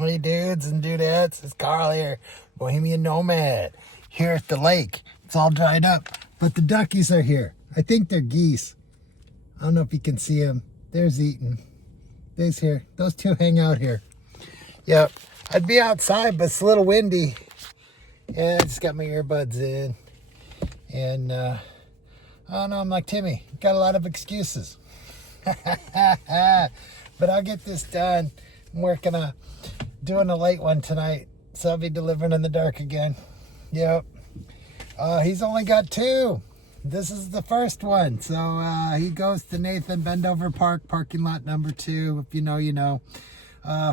Hey dudes and dudettes, it's Karl here, Bohemian Nomad, here at the lake. It's all dried up, but the duckies are here. I think they're geese. I don't know if you can see them. There's Eaton. There's here. Those two hang out here. Yep, I'd be outside, but it's a little windy. Yeah, I just got my earbuds in. And, I don't know, I'm like Timmy. Got a lot of excuses. But I'll get this done. I'm working on doing a late one tonight, so I'll be delivering in the dark again. Yep. He's only got two. This is the first one. So he goes to Nathan Bendover Park, parking lot number 2. If you know, you know.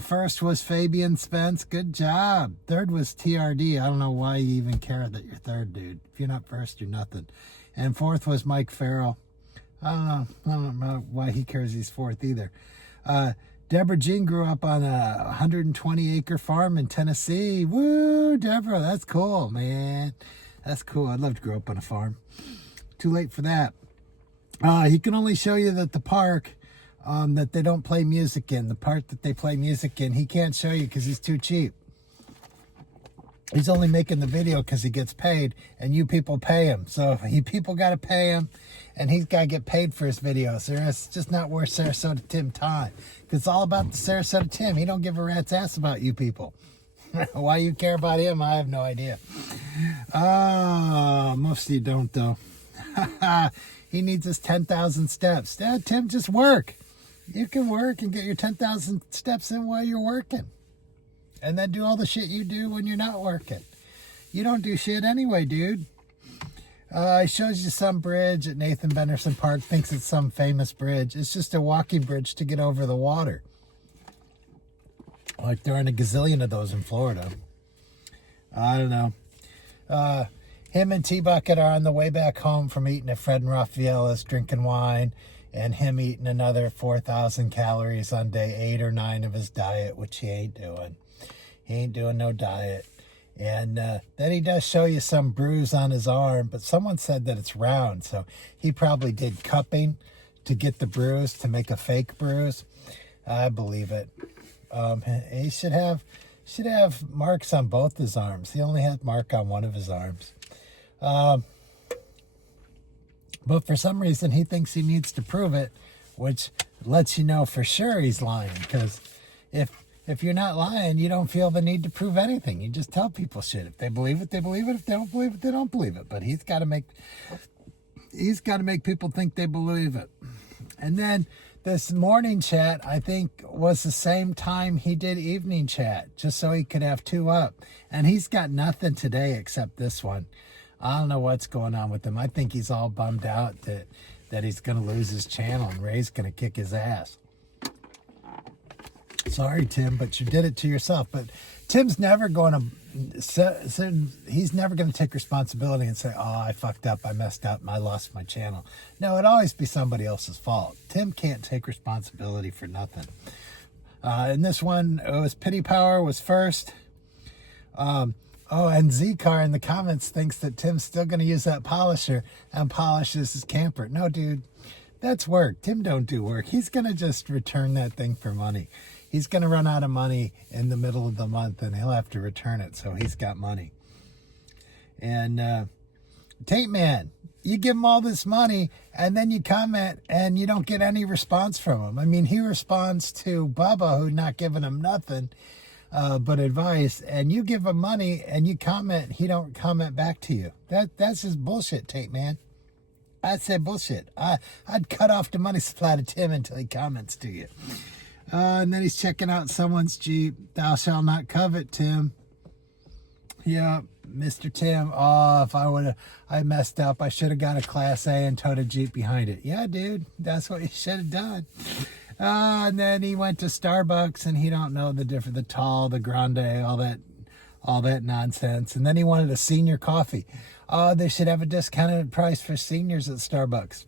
First was Fabian Spence. Good job. Third was TRD. I don't know why you even care that you're third, dude. If you're not first, you're nothing. And fourth was Mike Farrell. I don't know why he cares he's fourth either. Deborah Jean grew up on a 120-acre farm in Tennessee. Woo, Deborah, that's cool, man. That's cool. I'd love to grow up on a farm. Too late for that. He can only show you that the park that they don't play music in, the part that they play music in, he can't show you because he's too cheap. He's only making the video because he gets paid, and you people pay him. So people got to pay him, and he's got to get paid for his videos. It's just not worth Sarasota Tim time. Because it's all about the Sarasota Tim. He don't give a rat's ass about you people. Why you care about him, I have no idea. Most of you don't, though. He needs his 10,000 steps. Dad, Tim, just work. You can work and get your 10,000 steps in while you're working. And then do all the shit you do when you're not working. You don't do shit anyway, dude. He shows you some bridge at Nathan Benderson Park. Thinks it's some famous bridge. It's just a walking bridge to get over the water. Like there aren't a gazillion of those in Florida. I don't know. Him and T-Bucket are on the way back home from eating at Fred and Raffaella's, drinking wine. And him eating another 4,000 calories on day 8 or 9 of his diet, which he ain't doing. He ain't doing no diet. And then he does show you some bruise on his arm, but someone said that it's round, so he probably did cupping to get the bruise, to make a fake bruise. I believe it. He should have marks on both his arms. He only had mark on one of his arms. But for some reason, he thinks he needs to prove it, which lets you know for sure he's lying, because if you're not lying, you don't feel the need to prove anything. You just tell people shit. If they believe it, they believe it. If they don't believe it, they don't believe it. But he's got to make people think they believe it. And then this morning chat, I think, was the same time he did evening chat, just so he could have 2 up. And he's got nothing today except this one. I don't know what's going on with him. I think he's all bummed out that he's going to lose his channel and Ray's going to kick his ass. Sorry, Tim, but you did it to yourself. But Tim's never going to, he's never going to take responsibility and say, oh, I fucked up, I messed up, and I lost my channel. No, it'd always be somebody else's fault. Tim can't take responsibility for nothing. In this one, it was Pity Power was first. And Z-Car in the comments thinks that Tim's still going to use that polisher and polishes his camper. No, dude, that's work. Tim don't do work. He's going to just return that thing for money. He's going to run out of money in the middle of the month, and he'll have to return it, so he's got money. And Tate Man, you give him all this money, and then you comment, and you don't get any response from him. I mean, he responds to Bubba, who's not giving him nothing but advice, and you give him money, and you comment, he don't comment back to you. That's just bullshit, Tate Man. I said bullshit. I'd cut off the money supply to Tim until he comments to you. And then he's checking out someone's Jeep. Thou shalt not covet, Tim. Yeah, Mr. Tim. Oh, if I messed up. I should have got a Class A and towed a Jeep behind it. Yeah, dude, that's what you should have done. And then he went to Starbucks, and he don't know the difference, the tall, the grande, all that nonsense. And then he wanted a senior coffee. Oh, they should have a discounted price for seniors at Starbucks.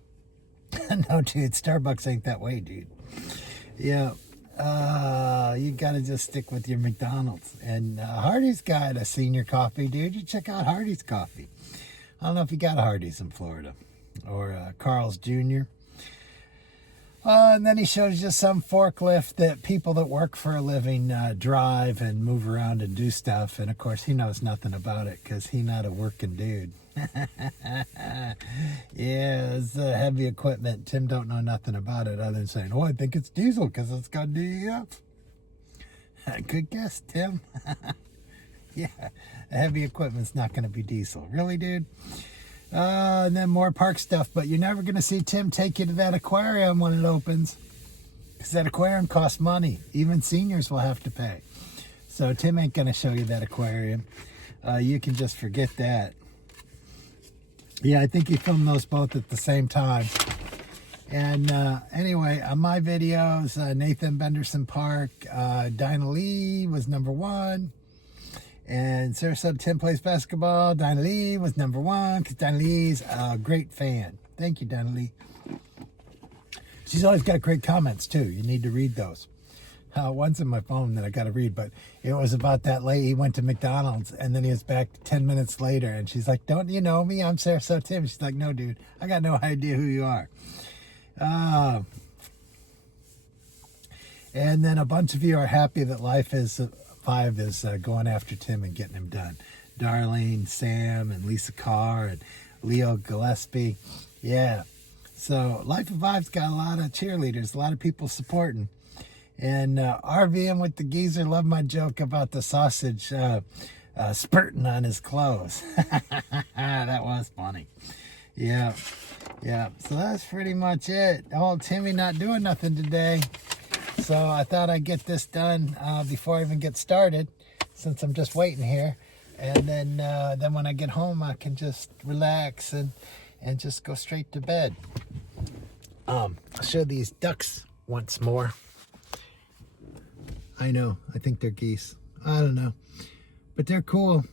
No, dude, Starbucks ain't that way, dude. Yeah. You gotta just stick with your McDonald's. And Hardee's got a senior coffee, dude. You check out Hardee's coffee. I don't know if you got a Hardee's in Florida or Carl's Jr. And then he shows you some forklift that people that work for a living drive and move around and do stuff. And of course, he knows nothing about it because he's not a working dude. Yeah, it's heavy equipment. Tim don't know nothing about it other than saying, "Oh, I think it's diesel because it's got DEF." Good guess, Tim. Yeah, heavy equipment's not going to be diesel. Really, dude? And then more park stuff, but you're never going to see Tim take you to that aquarium when it opens, because that aquarium costs money. Even seniors will have to pay. So Tim ain't going to show you that aquarium. You can just forget that. Yeah, I think he filmed those both at the same time. And anyway, on my videos, Nathan Benderson Park, Dinah Lee was #1. And Sarasota Tim plays basketball. Dinah Lee was #1 because Dinah Lee's a great fan. Thank you, Dinah Lee. She's always got great comments, too. You need to read those. One's in my phone that I got to read, but it was about that lady. He went to McDonald's, and then he was back 10 minutes later, and she's like, "Don't you know me? I'm Sarasota Tim." She's like, "No, dude. I got no idea who you are." And then a bunch of you are happy that Life is 5 is going after Tim and getting him done. Darlene, Sam, and Lisa Carr, and Leo Gillespie. Yeah. So Life of Vive's got a lot of cheerleaders, a lot of people supporting. And RVM with the geezer loved my joke about the sausage spurting on his clothes. That was funny. Yeah. Yeah. So that's pretty much it. Old Timmy not doing nothing today. So I thought I'd get this done before I even get started, since I'm just waiting here. And then when I get home, I can just relax and just go straight to bed. I'll show these ducks once more. I know, I think they're geese. I don't know. But they're cool.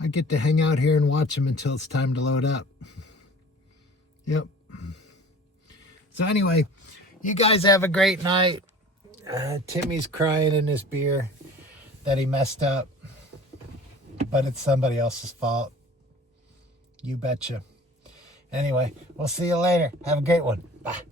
I get to hang out here and watch them until it's time to load up. Yep. So anyway, you guys have a great night. Timmy's crying in his beer that he messed up. But it's somebody else's fault. You betcha. Anyway, we'll see you later. Have a great one. Bye.